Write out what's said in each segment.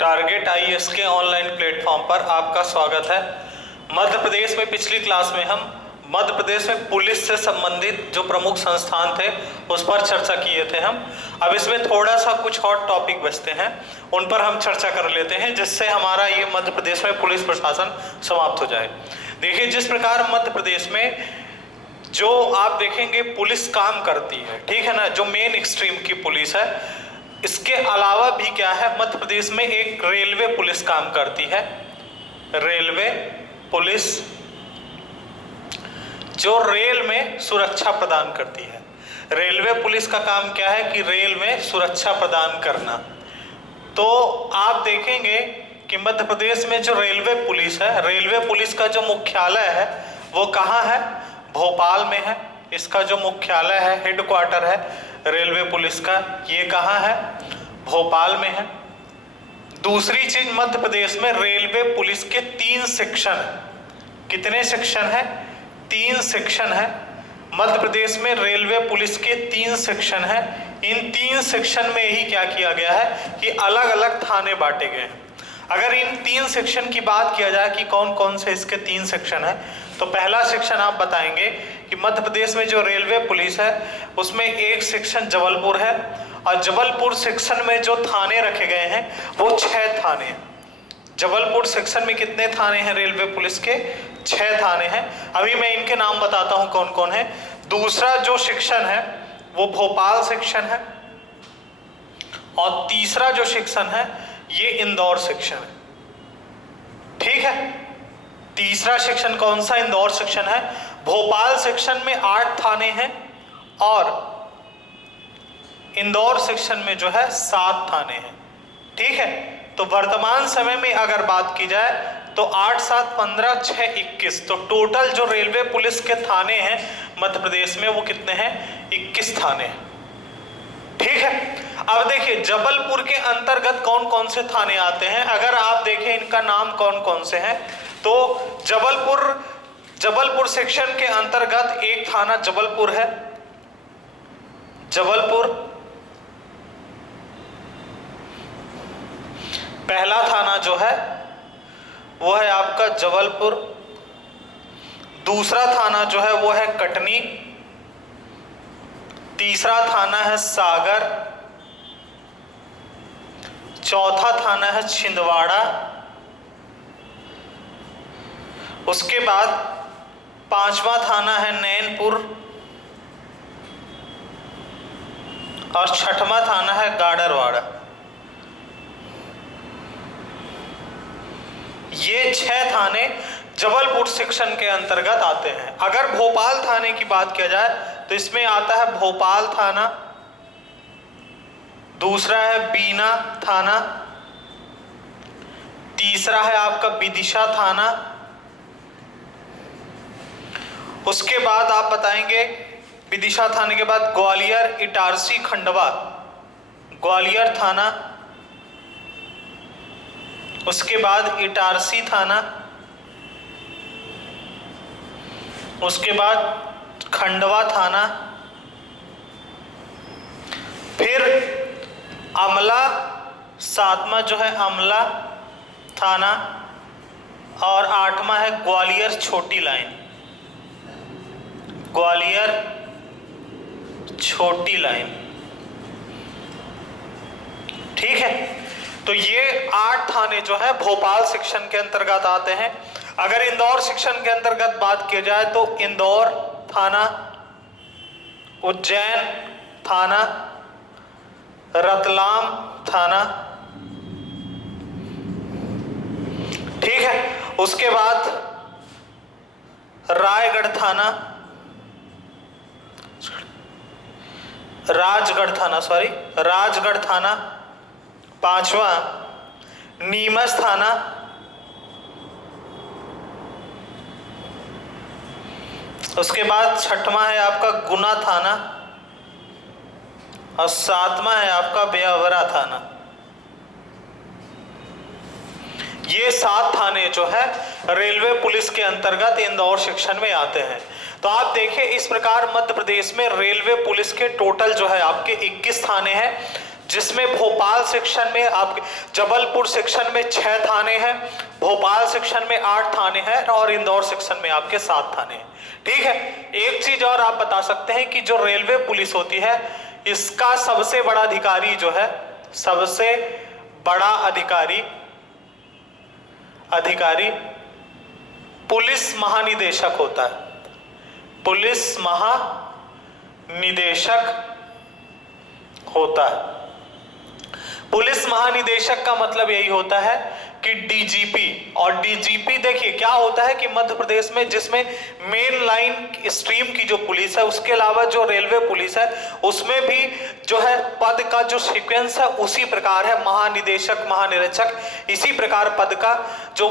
Target IAS के online platform पर आपका स्वागत है। मध्य प्रदेश में पिछली क्लास में हम मध्य प्रदेश में पुलिस से संबंधित जो प्रमुख संस्थान थे उस पर चर्चा किए थे हम। अब इसमें थोड़ा सा कुछ हॉट टॉपिक बचते हैं, उन पर हम चर्चा कर लेते हैं, जिससे हमारा ये मध्य प्रदेश में पुलिस प्रशासन समाप्त हो जाए। देखिए, जिस प्रकार मध्य प्रदेश में जो आप देखेंगे पुलिस काम करती है, ठीक है ना, जो मेन स्ट्रीम की पुलिस है, इसके अलावा भी क्या है, मध्य प्रदेश में एक रेलवे पुलिस काम करती है। रेलवे पुलिस जो रेल में सुरक्षा प्रदान करती है। रेलवे पुलिस का काम क्या है कि रेल में सुरक्षा प्रदान करना। तो आप देखेंगे कि मध्य प्रदेश में जो रेलवे पुलिस है, रेलवे पुलिस का जो मुख्यालय है वो कहाँ है? भोपाल में है। इसका जो मुख्यालय है, हेडक्वार्टर है रेलवे पुलिस का, ये कहाँ है? भोपाल में है। दूसरी चीज, मध्य प्रदेश में रेलवे पुलिस के 3 सेक्शन है। कितने सेक्शन है? 3 सेक्शन है। मध्य प्रदेश में रेलवे पुलिस के 3 सेक्शन है। इन 3 सेक्शन में ही क्या किया गया है कि अलग अलग थाने बांटे गए हैं। अगर इन 3 सेक्शन की बात किया जाए कि कौन कौन से इसके 3 सेक्शन है, तो पहला सेक्शन आप बताएंगे कि मध्य प्रदेश में जो रेलवे पुलिस है उसमें एक सेक्शन जबलपुर है, और जबलपुर सेक्शन में जो थाने रखे गए हैं वो 6 थाने हैं। जबलपुर सेक्शन में कितने थाने हैं रेलवे पुलिस के? 6 थाने हैं। अभी मैं इनके नाम बताता हूं कौन कौन है। दूसरा जो सेक्शन है वो भोपाल सेक्शन है, और तीसरा जो सेक्शन है ये इंदौर सेक्शन है। ठीक है, तीसरा सेक्शन कौन सा? इंदौर सेक्शन है। भोपाल सेक्शन में 8 थाने हैं, और इंदौर सेक्शन में जो है 7 थाने हैं। ठीक है, तो वर्तमान समय में अगर बात की जाए तो 8, 7, 15, 6, 21, तो टोटल जो रेलवे पुलिस के थाने हैं मध्य प्रदेश में वो कितने हैं? 21 थाने हैं। ठीक है, अब देखिए जबलपुर के अंतर्गत कौन कौन से थाने आते हैं। अगर आप देखें इनका नाम कौन कौन से हैं, तो जबलपुर सेक्शन के अंतर्गत एक थाना जबलपुर है। जबलपुर पहला थाना जो है वो है आपका जबलपुर। दूसरा थाना जो है वो है कटनी। तीसरा थाना है सागर। चौथा थाना है छिंदवाड़ा। उसके बाद 5वां थाना है नैनपुर, और 6वां थाना है गाडरवाड़ा। ये 6 थाने जबलपुर सेक्शन के अंतर्गत आते हैं। अगर भोपाल थाने की बात किया जाए तो इसमें आता है भोपाल थाना, दूसरा है बीना थाना, तीसरा है आपका विदिशा थाना। उसके बाद आप बताएंगे विदिशा थाने के बाद ग्वालियर इटारसी खंडवा, ग्वालियर थाना। उसके बाद इटारसी थाना। उसके बाद खंडवा थाना। फिर अमला, 7वां जो है अमला थाना, और 8वां है ग्वालियर छोटी लाइन, ग्वालियर छोटी लाइन। ठीक है, तो ये 8 थाने जो है भोपाल सेक्शन के अंतर्गत आते हैं। अगर इंदौर सेक्शन के अंतर्गत बात की जाए तो इंदौर थाना, उज्जैन थाना, रतलाम थाना। ठीक है, उसके बाद रायगढ़ थाना, राजगढ़ थाना। 5वां नीमच थाना। उसके बाद 6वां है आपका गुना थाना, और 7वां है आपका ब्यावरा थाना। ये 7 थाने जो है रेलवे पुलिस के अंतर्गत इंदौर सेक्शन में आते हैं। तो आप देखिए इस प्रकार मध्य प्रदेश में रेलवे पुलिस के टोटल जो है आपके 21 थाने हैं, जिसमें भोपाल सेक्शन में आपके जबलपुर सेक्शन में 6 थाने हैं, भोपाल सेक्शन में 8 थाने हैं और इंदौर सेक्शन में आपके 7 थाने हैं। ठीक है, एक चीज और आप बता सकते हैं कि जो रेलवे पुलिस होती है इसका सबसे बड़ा अधिकारी जो है, सबसे बड़ा अधिकारी पुलिस महानिदेशक होता है। पुलिस महानिदेशक होता है। पुलिस महानिदेशक का मतलब यही होता है कि डीजीपी, और डीजीपी देखिए क्या होता है कि मध्य प्रदेश में जिसमें मेन लाइन स्ट्रीम की जो पुलिस है उसके अलावा जो रेलवे पुलिस है उसमें भी जो है पद का जो सीक्वेंस है उसी प्रकार है, महानिदेशक महानिरीक्षक, इसी प्रकार पद का जो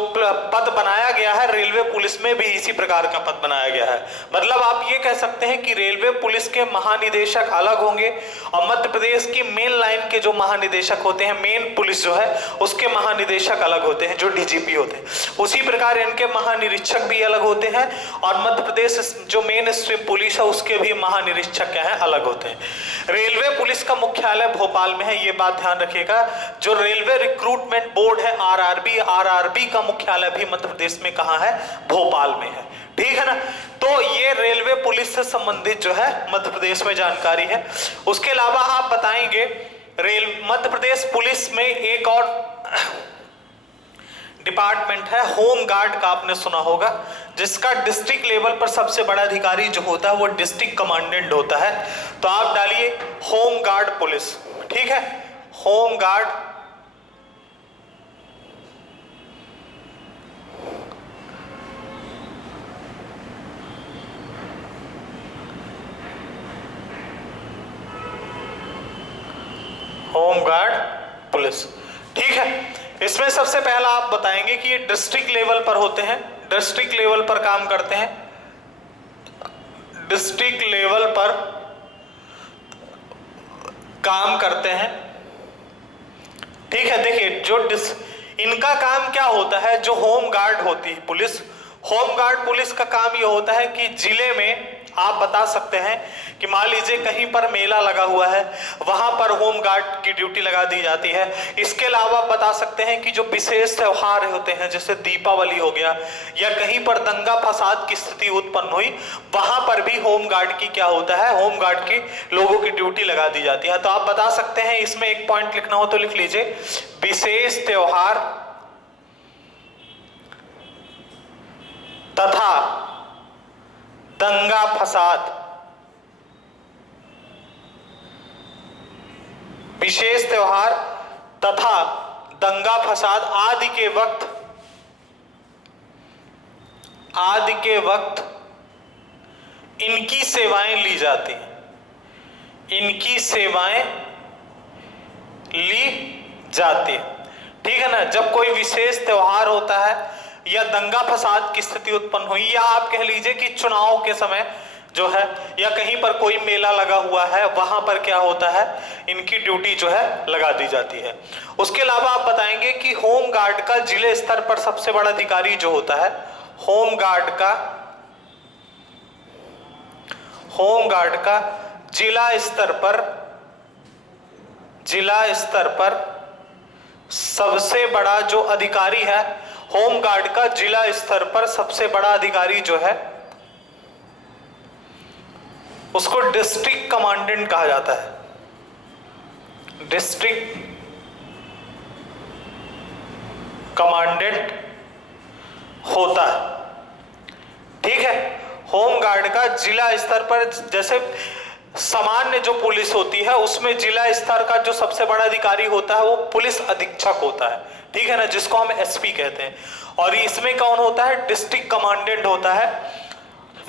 पद बनाया गया है रेलवे पुलिस में भी इसी प्रकार का पद बनाया गया है। मतलब आप ये कह सकते हैं कि रेलवे पुलिस के महानिदेशक अलग होंगे और मध्य प्रदेश की मेन लाइन के जो महानिदेशक होते हैं, मेन पुलिस जो है उसके महानिदेशक अलग होते हैं जो डीजीपी होते हैं। उसी प्रकार इनके महानिरीक्षक भी अलग होते हैं और मध्य प्रदेश जो मेन स्ट्रीम पुलिस है उसके भी महानिरीक्षक क्या है, अलग होते हैं। रेलवे पुलिस का मुख्यालय भोपाल में है, ये बात ध्यान रखिएगा। जो रेलवे रिक्रूटमेंट बोर्ड है आरआरबी का मुख्यालय भी मध्य प्रदेश में कहाँ है, भोपाल में है। ठीक है ना, तो ये रेलवे पुलिस से संबंधित जो है मध्य प्रदेश में जानकारी है। उसके अलावा आप बताएंगे मध्य प्रदेश पुलिस में एक और डिपार्टमेंट है होम गार्ड का, आपने सुना होगा, जिसका डिस्ट्रिक्ट लेवल पर सबसे बड़ा अधिकारी जो होता है वो डिस्ट्रिक्ट कमांडेंट होता है। तो आप डालिए होम गार्ड पुलिस। ठीक है, होम गार्ड पुलिस। ठीक है, इसमें सबसे पहला आप बताएंगे कि ये डिस्ट्रिक्ट लेवल पर होते हैं, डिस्ट्रिक्ट लेवल पर काम करते हैं, डिस्ट्रिक्ट लेवल पर काम करते हैं। ठीक है, देखिए जो इनका काम क्या होता है, जो होम गार्ड होती है पुलिस, होम गार्ड पुलिस का काम ये होता है कि जिले में आप बता सकते हैं कि मान लीजिए कहीं पर मेला लगा हुआ है, वहां पर होम गार्ड की ड्यूटी लगा दी जाती है। इसके अलावा बता सकते हैं कि जो विशेष त्योहार होते हैं जैसे दीपावली हो गया या कहीं पर दंगा फसाद की स्थिति उत्पन्न हुई, वहां पर भी होम गार्ड की क्या होता है, होम गार्ड की लोगों की ड्यूटी लगा दी जाती है। तो आप बता सकते हैं, इसमें एक पॉइंट लिखना हो तो लिख लीजिए, विशेष त्योहार तथा दंगा फसाद, विशेष त्योहार तथा दंगा फसाद आदि के वक्त इनकी सेवाएं ली जाती हैं, इनकी सेवाएं ली जाती है। ठीक है ना, जब कोई विशेष त्योहार होता है या दंगा फसाद की स्थिति उत्पन्न हुई या आप कह लीजिए कि चुनाव के समय जो है या कहीं पर कोई मेला लगा हुआ है, वहां पर क्या होता है, इनकी ड्यूटी जो है लगा दी जाती है। उसके अलावा आप बताएंगे कि होम गार्ड का जिले स्तर पर सबसे बड़ा अधिकारी जो होता है, होम गार्ड का जिला स्तर पर सबसे बड़ा जो अधिकारी है, होम गार्ड का जिला स्तर पर सबसे बड़ा अधिकारी जो है उसको डिस्ट्रिक्ट कमांडेंट कहा जाता है, डिस्ट्रिक्ट कमांडेंट होता है। ठीक है, होम गार्ड का जिला स्तर पर, जैसे सामान्य जो पुलिस होती है उसमें जिला स्तर का जो सबसे बड़ा अधिकारी होता है वो पुलिस अधीक्षक होता है। ठीक है ना, जिसको हम एसपी कहते हैं। और इसमें कौन होता है, डिस्ट्रिक्ट कमांडेंट होता है।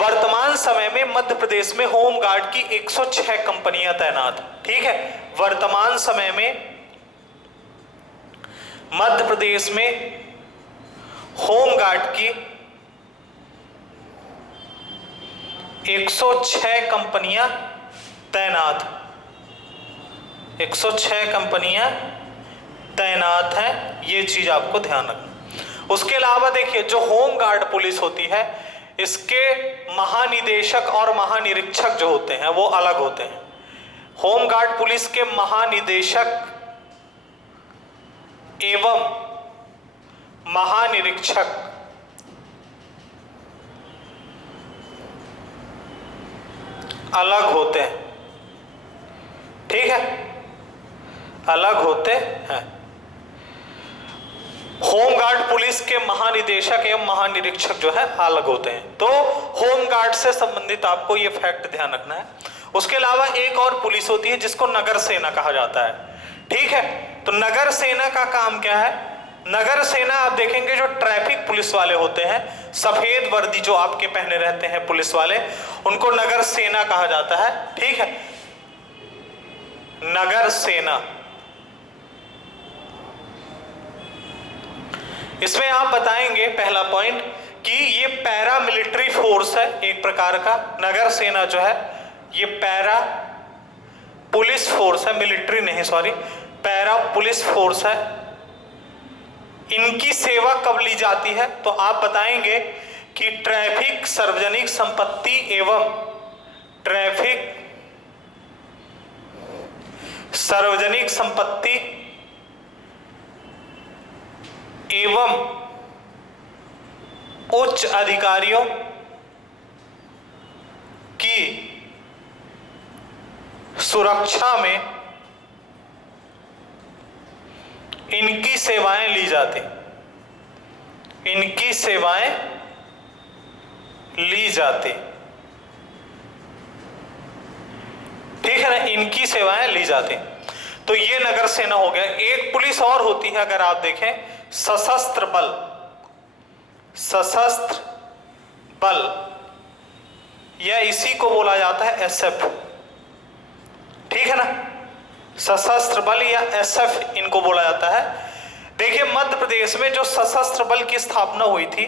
वर्तमान समय में मध्य प्रदेश में होम गार्ड की 106 कंपनियां तैनात। ठीक है, वर्तमान समय में मध्य प्रदेश में होम गार्ड की 106 कंपनियां तैनात, 106 कंपनियां तैनात हैं, ये चीज आपको ध्यान रखना। उसके अलावा देखिए जो होम गार्ड पुलिस होती है इसके महानिदेशक और महानिरीक्षक जो होते हैं वो अलग होते हैं। होमगार्ड पुलिस के महानिदेशक एवं महानिरीक्षक अलग होते हैं, ठीक है, अलग होते हैं। होमगार्ड पुलिस के महानिदेशक एवं महानिरीक्षक जो है अलग होते हैं। तो होमगार्ड से संबंधित आपको ये फैक्ट ध्यान रखना है। उसके अलावा एक और पुलिस होती है जिसको नगर सेना कहा जाता है, ठीक है। तो नगर सेना का काम क्या है? नगर सेना आप देखेंगे जो ट्रैफिक पुलिस वाले होते हैं, सफेद वर्दी जो आपके पहने रहते हैं पुलिस वाले, उनको नगर सेना कहा जाता है, ठीक है। नगर सेना, इसमें आप बताएंगे पहला पॉइंट कि ये पैरा मिलिट्री फोर्स है एक प्रकार का। नगर सेना जो है ये पैरा पुलिस फोर्स है, मिलिट्री नहीं, सॉरी, पैरा पुलिस फोर्स है। इनकी सेवा कब ली जाती है? तो आप बताएंगे कि ट्रैफिक, सार्वजनिक संपत्ति एवं ट्रैफिक, सार्वजनिक संपत्ति एवं उच्च अधिकारियों की सुरक्षा में इनकी सेवाएं ली जाती, इनकी सेवाएं ली जाती, ठीक है ना, इनकी सेवाएं ली जाती। तो ये नगर सेना हो गया। एक पुलिस और होती है अगर आप देखें, सशस्त्र बल, सशस्त्र बल, या इसी को बोला जाता है एसएफ, ठीक है ना, सशस्त्र बल या एसएफ इनको बोला जाता है। देखिए मध्य प्रदेश में जो सशस्त्र बल की स्थापना हुई थी,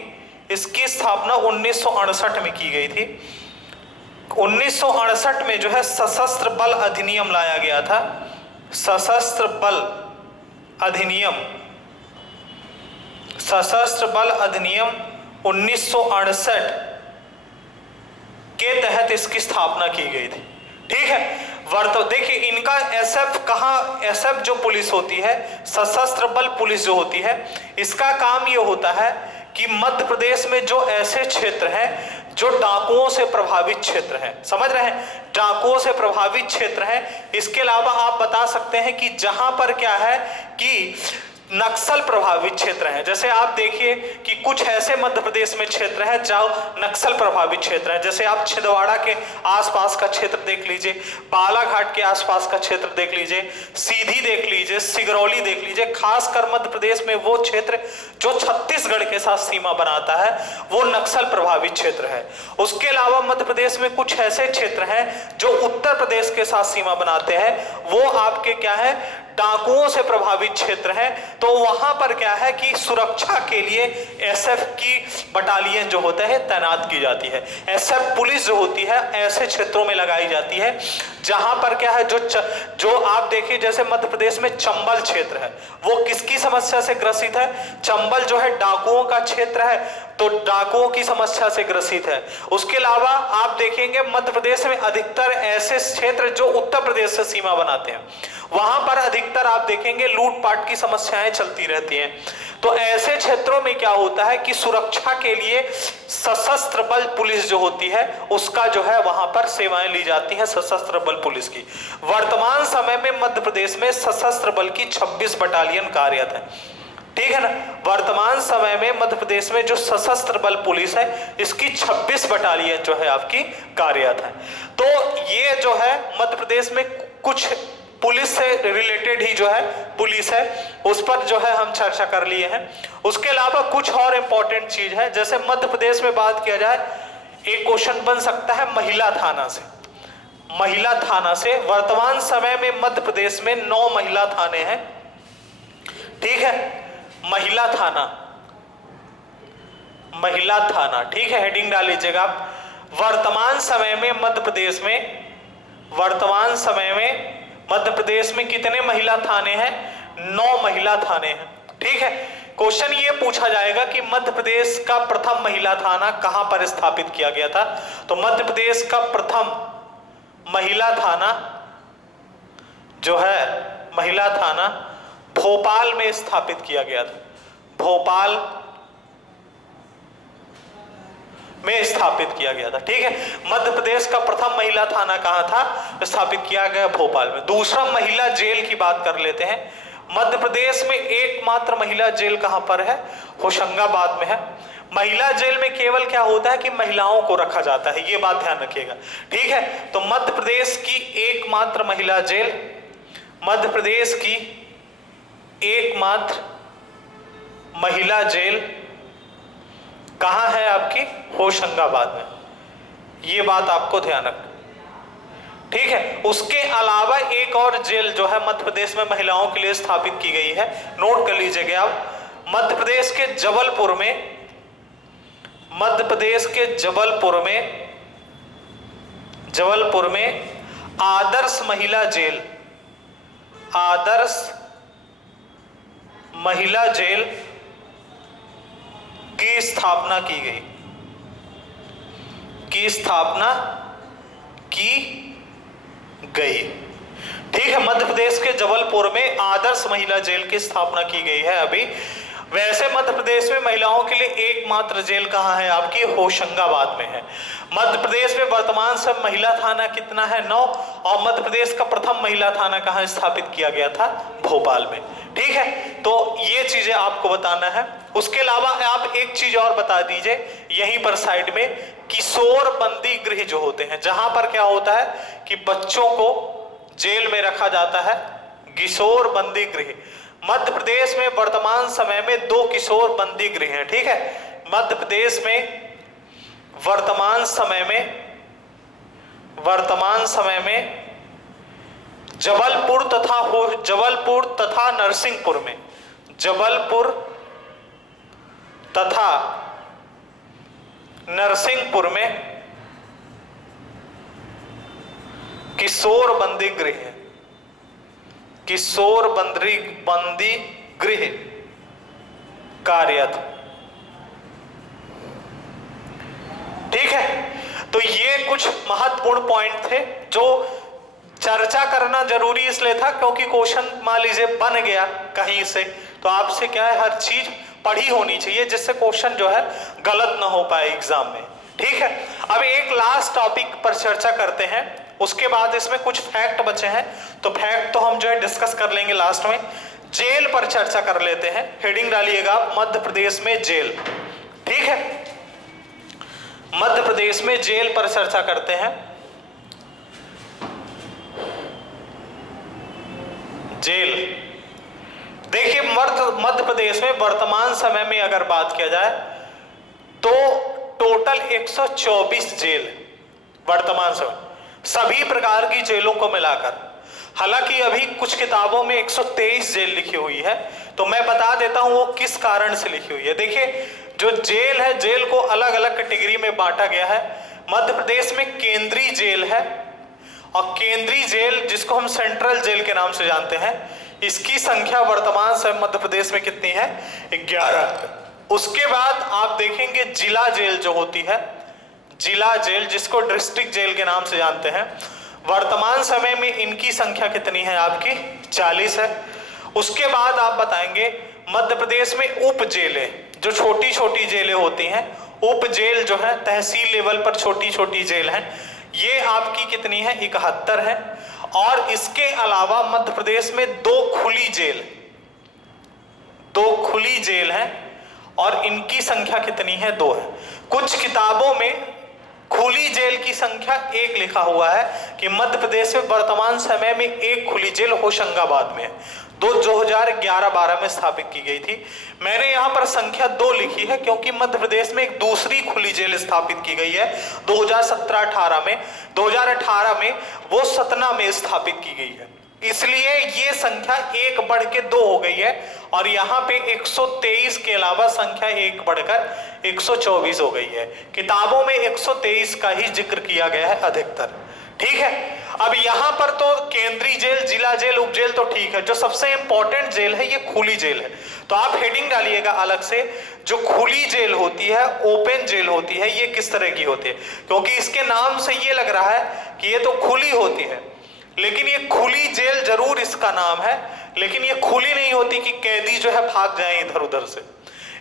इसकी स्थापना 1968 में की गई थी। 1968 में जो है सशस्त्र बल अधिनियम लाया गया था, सशस्त्र बल अधिनियम, सशस्त्र बल अधिनियम 1968 के तहत इसकी स्थापना की गई थी, ठीक है। देखिए इनका एसएफ कहाँ, एसएफ जो पुलिस होती है, सशस्त्र बल पुलिस जो होती है, इसका काम ये होता है कि मध्य प्रदेश में जो ऐसे क्षेत्र हैं जो डाकुओं से प्रभावित क्षेत्र हैं, समझ रहे हैं, डाकुओं से प्रभावित क्षेत्र हैं। इसके अलावा आप बता सकते हैं कि जहां पर क्या है कि नक्सल प्रभावित क्षेत्र हैं। जैसे आप देखिए कि कुछ ऐसे मध्य प्रदेश में क्षेत्र हैं जहाँ नक्सल प्रभावित क्षेत्र है, जैसे आप छिंदवाड़ा के आसपास का क्षेत्र देख लीजिए, बालाघाट के आसपास का क्षेत्र देख लीजिए, सीधी देख लीजिए, सिगरौली देख लीजिए। खासकर मध्य प्रदेश में वो क्षेत्र जो छत्तीसगढ़ के साथ सीमा बनाता है वो नक्सल प्रभावित क्षेत्र है। उसके अलावा मध्य प्रदेश में कुछ ऐसे क्षेत्र हैं जो उत्तर प्रदेश के साथ सीमा बनाते हैं, वो आपके क्या है, डाकुओं से प्रभावित क्षेत्र है। तो वहां पर क्या है कि सुरक्षा के लिए एसएफ की बटालियन जो होता है तैनात की जाती है। एसएफ पुलिस जो होती है ऐसे क्षेत्रों में लगाई जाती है जहां पर क्या है, जो आप देखिए जैसे मध्य प्रदेश में चंबल क्षेत्र है, वो किसकी समस्या से ग्रसित है? चंबल जो है डाकुओं का क्षेत्र है, तो डाकुओं की समस्या से ग्रसित है। उसके अलावा आप देखेंगे मध्य प्रदेश में अधिकतर ऐसे क्षेत्र जो उत्तर प्रदेश से सीमा बनाते हैं, वहां पर अधिकतर आप देखेंगे लूटपाट की समस्याएं चलती रहती हैं। तो ऐसे क्षेत्रों में क्या होता है कि सुरक्षा के लिए सशस्त्र बल पुलिस जो होती है उसका जो है वहां पर सेवाएं ली जाती हैं, सशस्त्र बल पुलिस की। वर्तमान समय में मध्य प्रदेश में सशस्त्र बल की 26 बटालियन कार्यरत है, ठीक है ना। वर्तमान समय में मध्य प्रदेश में जो सशस्त्र बल पुलिस है इसकी 26 बटालियन जो है आपकी कार्यरत है। तो ये जो है मध्य प्रदेश में कुछ पुलिस से रिलेटेड ही जो है पुलिस है, उस पर जो है हम चर्चा कर लिए हैं। उसके अलावा कुछ और इंपॉर्टेंट चीज है, जैसे मध्य प्रदेश में बात किया जाए, एक क्वेश्चन बन सकता है महिला थाना से। महिला थाना से वर्तमान समय में मध्य प्रदेश में 9 महिला थाने हैं, ठीक है। महिला थाना, महिला थाना, ठीक है, हेडिंग डाल लीजिएगा आप। वर्तमान समय में मध्य प्रदेश में, वर्तमान समय में मध्य प्रदेश में कितने महिला थाने हैं? 9 महिला थाने हैं, ठीक है। क्वेश्चन ये पूछा जाएगा कि मध्य प्रदेश का प्रथम महिला थाना कहां पर स्थापित किया गया था। तो मध्य प्रदेश का प्रथम महिला थाना जो है, महिला थाना भोपाल में स्थापित किया गया था। भोपाल में स्थापित किया गया था। ठीक है, मध्य प्रदेश का प्रथम महिला थाना कहां था, स्थापित किया गया भोपाल में। दूसरा, महिला जेल की बात कर लेते हैं। मध्य प्रदेश में एकमात्र महिला जेल कहां पर है, होशंगाबाद में है। महिला जेल में केवल क्या होता है कि महिलाओं को रखा जाता है, ये बात ध्यान रखिएगा। ठीक है, तो मध्य प्रदेश की एकमात्र महिला जेल, मध्य प्रदेश की एकमात्र महिला जेल कहां है आपकी, होशंगाबाद में। ये बात आपको ध्यान रखना। ठीक है, उसके अलावा एक और जेल जो है मध्य प्रदेश में महिलाओं के लिए स्थापित की गई है, नोट कर लीजिएगा आप। मध्य प्रदेश के जबलपुर में, मध्य प्रदेश के जबलपुर में आदर्श महिला जेल, आदर्श महिला जेल की स्थापना की गई, ठीक है। मध्य प्रदेश के जबलपुर में आदर्श महिला जेल की स्थापना की गई है अभी। वैसे मध्य प्रदेश में महिलाओं के लिए एकमात्र जेल कहां है आपकी, होशंगाबाद में है। मध्य प्रदेश में वर्तमान से महिला थाना कितना है, 9, और मध्य प्रदेश का प्रथम महिला थाना कहां स्थापित किया गया था, भोपाल में। ठीक है, तो ये चीजें आपको बताना है। उसके अलावा आप एक चीज और बता दीजिए, यहीं पर साइड में किशोर बंदी गृह जो होते हैं, जहां पर क्या होता है कि बच्चों को जेल में रखा जाता है, किशोर बंदी गृह। मध्य प्रदेश में वर्तमान समय में 2 किशोर बंदी गृह हैं। ठीक है, मध्य प्रदेश में वर्तमान समय में जबलपुर तथा नरसिंहपुर में, जबलपुर तथा नरसिंहपुर में किशोर बंदी गृह है, किशोर बंदी गृह कार्यरत। ठीक है, तो ये कुछ महत्वपूर्ण पॉइंट थे जो चर्चा करना जरूरी इसलिए था क्योंकि क्वेश्चन मान लीजिए बन गया कहीं से, तो आपसे क्या है, हर चीज पढ़ी होनी चाहिए जिससे क्वेश्चन जो है गलत ना हो पाए एग्जाम में। ठीक है, अब एक लास्ट टॉपिक पर चर्चा करते हैं, उसके बाद इसमें कुछ फैक्ट बचे हैं, तो फैक्ट तो हम जो है डिस्कस कर लेंगे लास्ट में। जेल पर चर्चा कर लेते हैं, हेडिंग डालिएगा मध्य प्रदेश में जेल। ठीक है, मध्य प्रदेश में जेल पर चर्चा करते हैं। जेल, देखिए मध्य प्रदेश में वर्तमान समय में अगर बात किया जाए तो टोटल 124 जेल वर्तमान समय, सभी प्रकार की जेलों को मिलाकर। हालांकि अभी कुछ किताबों में 123 जेल लिखी हुई है, तो मैं बता देता हूं वो किस कारण से लिखी हुई है। देखिए, जो जेल है, जेल को अलग अलग कैटेगरी में बांटा गया है। मध्य प्रदेश में केंद्रीय जेल है, और केंद्रीय जेल जिसको हम सेंट्रल जेल के नाम से जानते हैं, इसकी संख्या वर्तमान समय मध्य प्रदेश में कितनी है, 11। उसके बाद आप देखेंगे जिला जेल जो होती है, जिला जेल जिसको डिस्ट्रिक्ट जेल के नाम से जानते हैं, वर्तमान समय में इनकी संख्या कितनी है आपकी, 40 है। उसके बाद आप बताएंगे मध्य प्रदेश में उप जेलें, जो छोटी छोटी जेलें होती हैं, उप जेल जो है तहसील लेवल पर छोटी छोटी जेल हैं, ये आपकी कितनी है, 71 है। और इसके अलावा मध्य प्रदेश में 2 खुली जेल हैं, और इनकी संख्या कितनी है, 2 है। कुछ किताबों में खुली जेल की संख्या 1 लिखा हुआ है कि मध्य प्रदेश में वर्तमान समय में 1 खुली जेल होशंगाबाद में है, 2011-12 में स्थापित की गई थी। मैंने यहां पर संख्या 2 लिखी है क्योंकि मध्य प्रदेश में एक दूसरी खुली जेल स्थापित की गई है 2017-18 में। 2018 में वो सतना में स्थापित की गई है, इसलिए ये संख्या 1 बढ़ के 2 हो गई है, और यहाँ पे 123 के अलावा संख्या 1 बढ़कर 124 हो गई है। किताबों में 123 का ही जिक्र किया गया है अधिकतर। ठीक है। अब यहां पर तो केंद्रीय जेल, जिला जेल, उप जेल तो ठीक है, जो सबसे इंपॉर्टेंट जेल है ये खुली जेल है। तो आप हेडिंग डालिएगा अलग से, जो खुली जेल होती है, ओपन जेल होती है, ये किस तरह की होती है, क्योंकि इसके नाम से ये लग रहा है कि ये तो खुली होती है, लेकिन ये खुली जेल जरूर इसका नाम है, लेकिन ये खुली नहीं होती कि कैदी जो है भाग जाए इधर उधर से।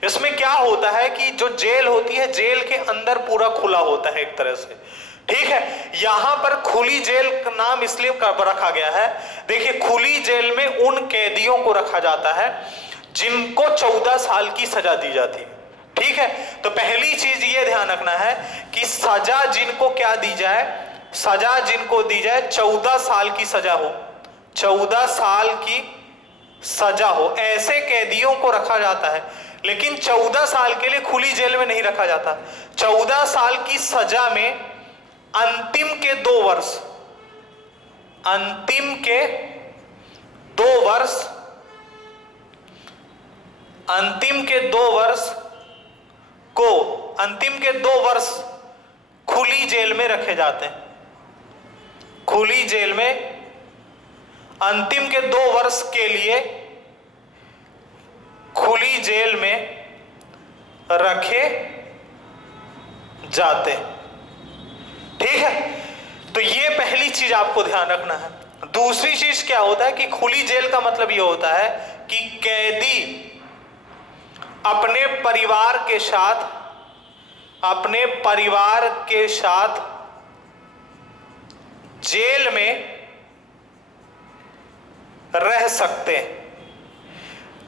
इसमें क्या होता है कि जो जेल होती है, जेल के अंदर पूरा खुला होता है एक तरह से, ठीक है। यहां पर खुली जेल का नाम इसलिए रखा गया है, देखिए खुली जेल में उन कैदियों को रखा जाता है जिनको 14 साल की सजा दी जाती है, ठीक है। तो पहली चीज ये ध्यान रखना है कि सजा जिनको क्या दी जाए, सजा जिनको दी जाए 14 साल की सजा हो, 14 साल की सजा हो, ऐसे कैदियों को रखा जाता है। लेकिन 14 साल के लिए खुली जेल में नहीं रखा जाता। 14 साल की सजा में अंतिम के 2 वर्ष, अंतिम के 2 वर्ष, अंतिम के 2 वर्ष को, अंतिम के 2 वर्ष खुली जेल में रखे जाते हैं। खुली जेल में अंतिम के 2 वर्ष के लिए खुली जेल में रखे जाते हैं, ठीक है। तो ये पहली चीज आपको ध्यान रखना है। दूसरी चीज क्या होता है कि खुली जेल का मतलब ये होता है कि कैदी अपने परिवार के साथ, अपने परिवार के साथ जेल में रह सकते हैं,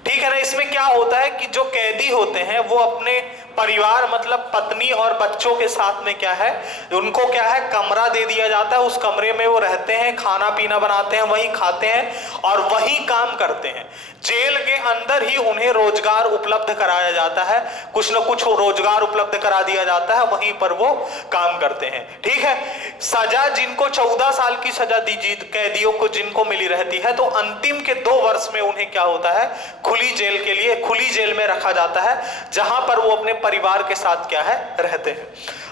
ठीक है ना। इसमें क्या होता है कि जो कैदी होते हैं वो अपने परिवार मतलब पत्नी और बच्चों के साथ में क्या है, उनको क्या है, कमरा दे दिया जाता है, उस कमरे में वो रहते हैं, खाना पीना बनाते हैं, वहीं खाते हैं और वहीं काम करते हैं। जेल के अंदर ही उन्हें रोजगार उपलब्ध कराया जाता है, कुछ न कुछ रोजगार उपलब्ध करा दिया जाता है, वहीं पर वो काम करते हैं, ठीक है। सजा जिनको 14 साल की सजा दी, कैदियों को जिनको मिली रहती है, तो अंतिम के 2 वर्ष में उन्हें क्या होता है, खुली जेल के लिए, खुली जेल में रखा जाता है, जहां पर वो अपने परिवार के साथ क्या है, रहते हैं।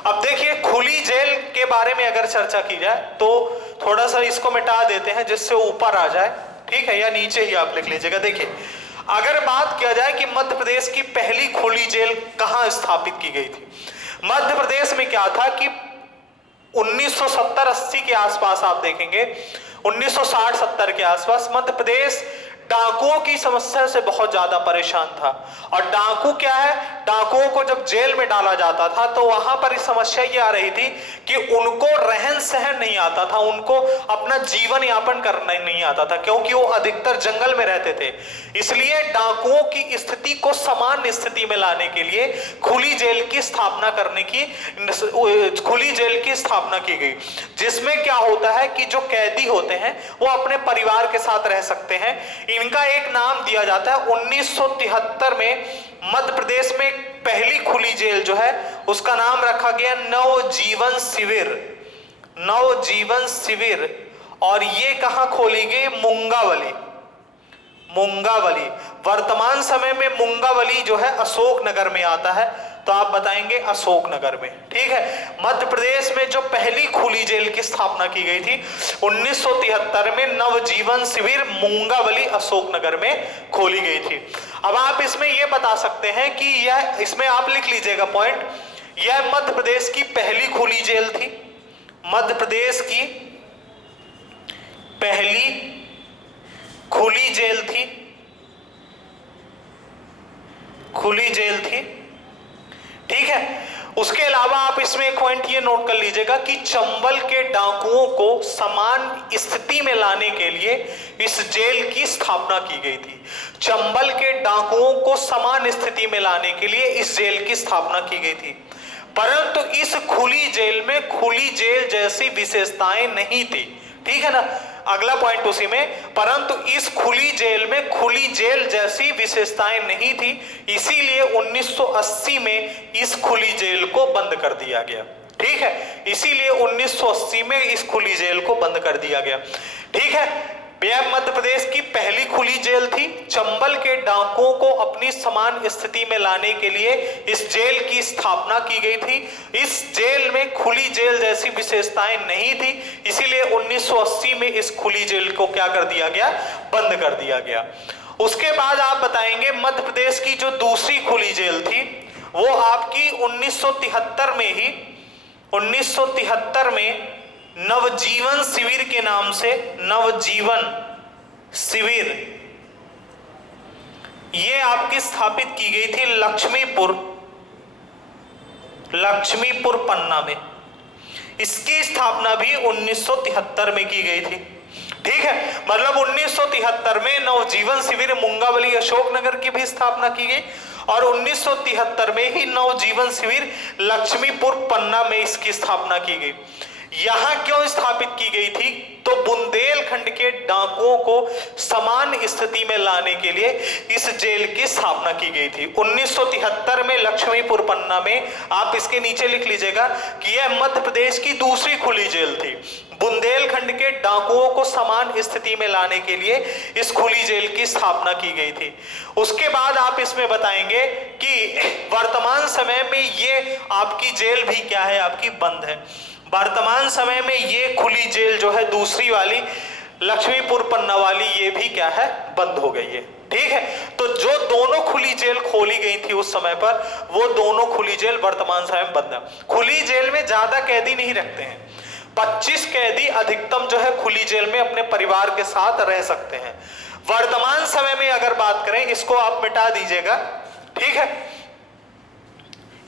अब देखिए खुली जेल के बारे में अगर चर्चा की जाए तो थोड़ा सा इसको मिटा देते हैं जिससे ऊपर आ जाए, ठीक है, या नीचे ही आप लिख लीजिएगा। देखिए अगर बात किया जाए कि मध्य प्रदेश की पहली खुली जेल कहां स्थापित की गई थी, मध्य प्रदेश में क्या था कि 1970-80 के आसपास आप देखेंगे, 1960-70 के आसपास मध्य प्रदेश डाकुओं की समस्या से बहुत ज्यादा परेशान था। और डाकू क्या है, डाकुओं को जब जेल में डाला जाता था तो वहां पर इस समस्या ये आ रही थी कि उनको रहन सहन नहीं आता था, उनको अपना जीवन यापन करना नहीं आता था, क्योंकि वो अधिकतर जंगल में रहते थे। इसलिए डाकुओं की स्थिति को सामान्य स्थिति में लाने के लिए खुली जेल की स्थापना करने की, खुली जेल की स्थापना की गई, जिसमें क्या होता है कि जो कैदी होते हैं वो अपने परिवार के साथ रह सकते हैं। इनका एक नाम दिया जाता है, 1973 में मध्य प्रदेश में पहली खुली जेल जो है उसका नाम रखा गया नवजीवन शिविर, नवजीवन शिविर। और ये कहां खोली गई, मुंगावली, मुंगावली। वर्तमान समय में मुंगावली जो है अशोकनगर में आता है, तो आप बताएंगे अशोकनगर में, ठीक है। मध्य प्रदेश में जो पहली खुली जेल की स्थापना की गई थी 1973 में नवजीवन शिविर मुंगावली अशोकनगर में खोली गई थी। अब आप इसमें यह बता सकते हैं कि यह, इसमें आप लिख लीजिएगा पॉइंट, यह मध्य प्रदेश की पहली खुली जेल थी, मध्य प्रदेश की पहली खुली जेल थी, खुली जेल थी, ठीक है। उसके अलावा आप इसमें एक पॉइंट ये नोट कर लीजिएगा कि चंबल के डाकुओं को समान स्थिति में लाने के लिए इस जेल की स्थापना की गई थी। चंबल के डाकुओं को समान स्थिति में लाने के लिए इस जेल की स्थापना की गई थी, परंतु इस खुली जेल में खुली जेल जैसी विशेषताएं नहीं थी, ठीक है ना। अगला पॉइंट उसी में, परंतु इस खुली जेल में खुली जेल जैसी विशेषताएं नहीं थी, इसीलिए 1980 में इस खुली जेल को बंद कर दिया गया, ठीक है। इसीलिए 1980 में इस खुली जेल को बंद कर दिया गया, ठीक है। यह मध्य प्रदेश की पहली खुली जेल थी। चंबल के डाकुओं को अपनी समान स्थिति में लाने के लिए इस जेल की स्थापना की गई थी। इस जेल में खुली जेल जैसी विशेषताएं नहीं थी, इसीलिए इसलिए 1980 में इस खुली जेल को क्या कर दिया गया, बंद कर दिया गया। उसके बाद आप बताएंगे मध्य प्रदेश की जो दूसरी खुली जेल थी वो आपकी 1973 में ही 1973 में नवजीवन शिविर के नाम से, नवजीवन शिविर ये आपकी स्थापित की गई थी लक्ष्मीपुर पन्ना में। इसकी स्थापना भी 1973 में की गई थी। ठीक है, मतलब 1973 में नवजीवन शिविर मुंगावली अशोकनगर की भी स्थापना की गई और 1973 में ही नवजीवन शिविर लक्ष्मीपुर पन्ना में इसकी स्थापना की गई। यहां क्यों स्थापित की गई थी, तो बुंदेलखंड के डाकुओं को समान स्थिति में लाने के लिए इस जेल की स्थापना की गई थी 1973 में लक्ष्मीपुर पन्ना में। आप इसके नीचे लिख लीजिएगा कि यह मध्य प्रदेश की दूसरी खुली जेल थी। बुंदेलखंड के डाकुओं को समान स्थिति में लाने के लिए इस खुली जेल की स्थापना की गई थी। उसके बाद आप इसमें बताएंगे कि वर्तमान समय में ये आपकी जेल भी क्या है, आपकी बंद है। वर्तमान समय में ये खुली जेल जो है दूसरी वाली लक्ष्मीपुर पन्ना वाली, ये भी क्या है, बंद हो गई है। ठीक है, तो जो दोनों खुली जेल खोली गई थी उस समय पर, वो दोनों खुली जेल वर्तमान समय में बंद है। खुली जेल में ज्यादा कैदी नहीं रखते हैं, 25 कैदी अधिकतम जो है खुली जेल में अपने परिवार के साथ रह सकते हैं। वर्तमान समय में अगर बात करें, इसको आप मिटा दीजिएगा, ठीक है,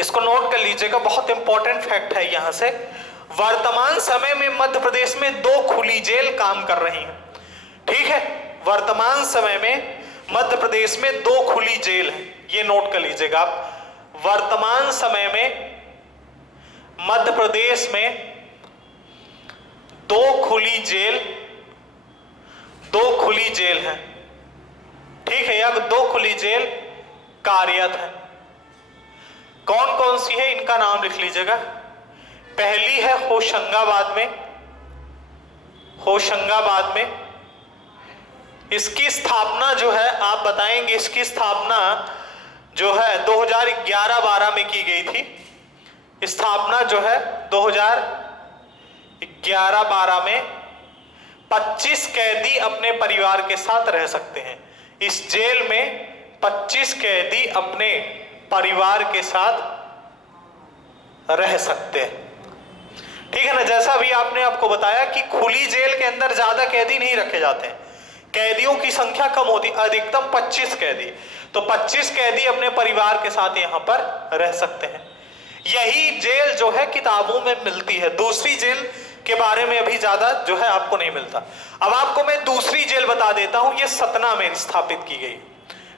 इसको नोट कर लीजिएगा, बहुत इंपॉर्टेंट फैक्ट है यहां से। वर्तमान समय में मध्य प्रदेश में 2 खुली जेल काम कर रही हैं। ठीक है, वर्तमान समय में मध्य प्रदेश में 2 खुली जेल है, ये नोट कर लीजिएगा आप। वर्तमान समय में मध्य प्रदेश में 2 खुली जेल हैं। ठीक है, अब 2 खुली जेल कार्यरत है। कौन कौन सी है, इनका नाम लिख लीजिएगा। पहली है होशंगाबाद में। इसकी स्थापना जो है आप बताएंगे, इसकी स्थापना जो है 2011-12 में की गई थी। स्थापना जो है 2011-12 में 25 कैदी अपने परिवार के साथ रह सकते हैं। इस जेल में 25 कैदी अपने परिवार के साथ रह सकते हैं। ठीक है ना, जैसा भी आपको बताया कि खुली जेल के अंदर ज्यादा कैदी नहीं रखे जाते हैं, कैदियों की संख्या कम होती, अधिकतम 25 कैदी। तो 25 कैदी अपने परिवार के साथ यहां पर रह सकते हैं। यही जेल जो है किताबों में मिलती है, दूसरी जेल के बारे में अभी ज्यादा जो है आपको नहीं मिलता। अब आपको मैं दूसरी जेल बता देता हूं, ये सतना में स्थापित की गई।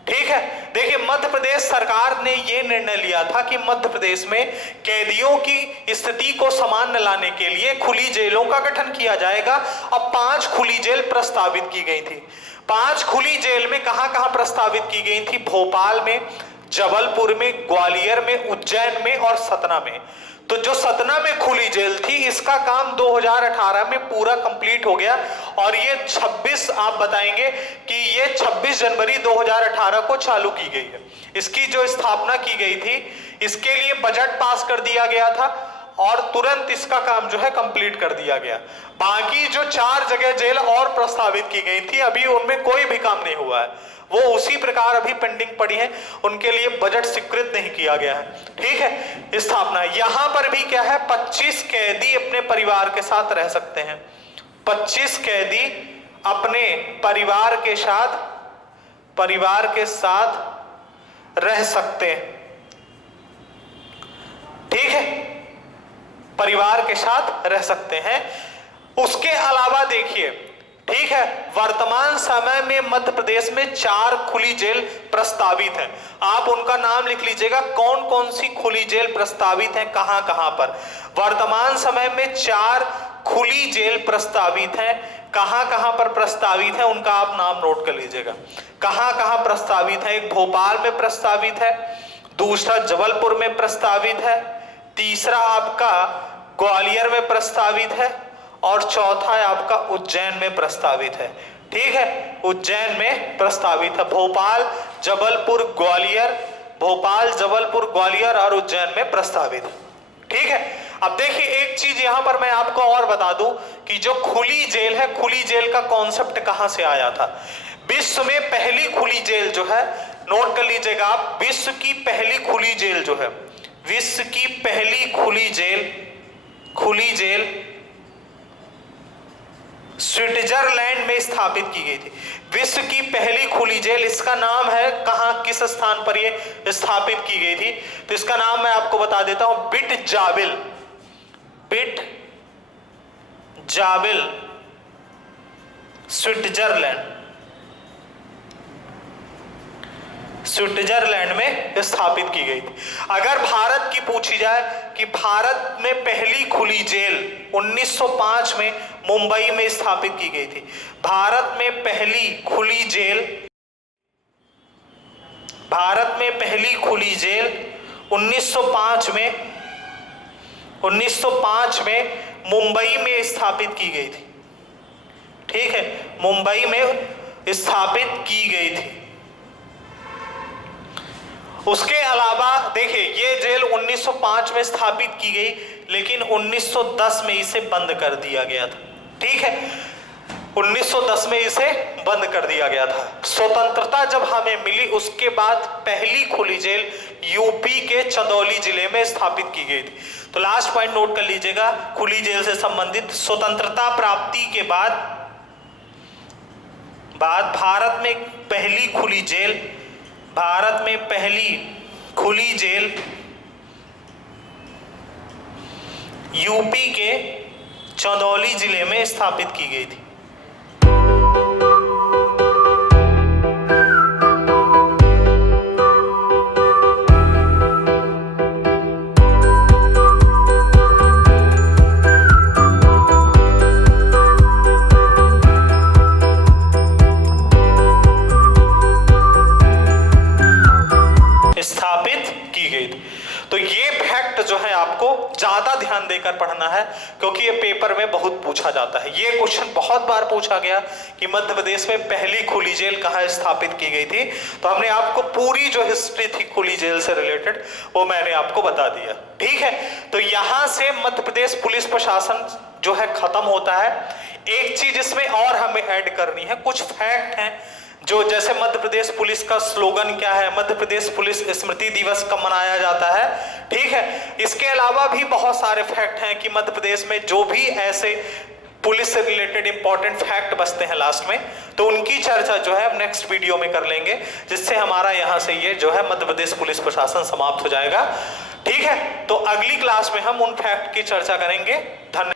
ठीक है, देखिए मध्य प्रदेश सरकार ने यह निर्णय लिया था कि मध्य प्रदेश में कैदियों की स्थिति को सामान्य लाने के लिए खुली जेलों का गठन किया जाएगा। अब 5 खुली जेल प्रस्तावित की गई थी। 5 खुली जेल में कहां प्रस्तावित की गई थी, भोपाल में, जबलपुर में, ग्वालियर में, उज्जैन में और सतना में। तो जो सतना में खुली जेल थी, इसका काम 2018 में पूरा कंप्लीट हो गया और ये 26 आप बताएंगे कि ये 26 जनवरी 2018 को चालू की गई है। इसकी जो स्थापना की गई थी, इसके लिए बजट पास कर दिया गया था और तुरंत इसका काम जो है कंप्लीट कर दिया गया। बाकी जो 4 जगह जेल और प्रस्तावित की गई थी, अभी उनमें कोई भी काम नहीं हुआ है, वो उसी प्रकार अभी पेंडिंग पड़ी है, उनके लिए बजट स्वीकृत नहीं किया गया है। ठीक है, स्थापना यहां पर भी क्या है, 25 कैदी अपने परिवार के साथ रह सकते हैं। 25 कैदी अपने परिवार के साथ रह सकते हैं। ठीक है, परिवार के साथ रह सकते हैं। उसके अलावा देखिए, ठीक है, वर्तमान समय में मध्य प्रदेश में 4 खुली जेल प्रस्तावित हैं। आप उनका नाम लिख लीजिएगा, कौन कौन सी खुली जेल प्रस्तावित हैं, कहां कहां पर। वर्तमान समय में 4 खुली जेल प्रस्तावित हैं। कहां कहां पर प्रस्तावित है, उनका आप नाम नोट कर लीजिएगा, कहां कहां प्रस्तावित है। एक भोपाल में प्रस्तावित है, दूसरा जबलपुर में प्रस्तावित है, तीसरा आपका ग्वालियर में प्रस्तावित है और चौथा है आपका उज्जैन में प्रस्तावित है। ठीक है, उज्जैन में प्रस्तावित है। भोपाल, जबलपुर, ग्वालियर और उज्जैन में प्रस्तावित है। ठीक है, अब देखिए एक चीज यहां पर मैं आपको और बता दूं कि जो खुली जेल है, खुली जेल का कॉन्सेप्ट कहां से आया था। विश्व में पहली खुली जेल जो है, नोट कर लीजिएगा आप, विश्व की पहली खुली जेल जो है, विश्व की पहली खुली जेल स्विट्जरलैंड में स्थापित की गई थी। विश्व की पहली खुली जेल, इसका नाम है, कहां किस स्थान पर यह स्थापित की गई थी, तो इसका नाम मैं आपको बता देता हूं, बिट जाबिल स्विट्जरलैंड में स्थापित की गई थी। अगर भारत की पूछी जाए कि भारत में पहली खुली जेल 1905 में मुंबई में स्थापित की गई थी। भारत में पहली खुली जेल 1905 में मुंबई में स्थापित की गई थी। ठीक है, मुंबई में स्थापित की गई थी। उसके अलावा देखिए ये जेल 1905 में स्थापित की गई, लेकिन 1910 में इसे बंद कर दिया गया था। ठीक है, 1910 में इसे बंद कर दिया गया था। स्वतंत्रता जब हमें मिली उसके बाद पहली खुली जेल यूपी के चंदौली जिले में स्थापित की गई थी। तो लास्ट पॉइंट नोट कर लीजिएगा, खुली जेल से संबंधित स्वतंत्रता प्राप्ति के बाद भारत में पहली खुली जेल यूपी के चंदौली जिले में स्थापित की गई थी। तो ये फैक्ट जो है आपको ज्यादा ध्यान देकर पढ़ना है, क्योंकि ये पेपर में बहुत पूछा जाता है। ये क्वेश्चन बहुत बार पूछा गया कि मध्य प्रदेश में पहली खुली जेल कहाँ स्थापित की गई थी। तो हमने आपको पूरी जो हिस्ट्री थी खुली जेल से रिलेटेड वो मैंने आपको बता दिया। ठीक है, तो यहां से मध्य प्रदेश पुलिस प्रशासन जो है खत्म होता है। एक चीज इसमें और हमें ऐड करनी है, कुछ फैक्ट हैं जो, जैसे मध्य प्रदेश पुलिस का स्लोगन क्या है, मध्य प्रदेश पुलिस स्मृति दिवस कब मनाया जाता है। ठीक है, इसके अलावा भी बहुत सारे फैक्ट हैं कि मध्य प्रदेश में जो भी ऐसे पुलिस से रिलेटेड इंपॉर्टेंट फैक्ट बचते हैं लास्ट में, तो उनकी चर्चा जो है हम नेक्स्ट वीडियो में कर लेंगे, जिससे हमारा यहाँ से ये जो है मध्य प्रदेश पुलिस प्रशासन समाप्त हो जाएगा। ठीक है, तो अगली क्लास में हम उन फैक्ट की चर्चा करेंगे। धन्यवाद।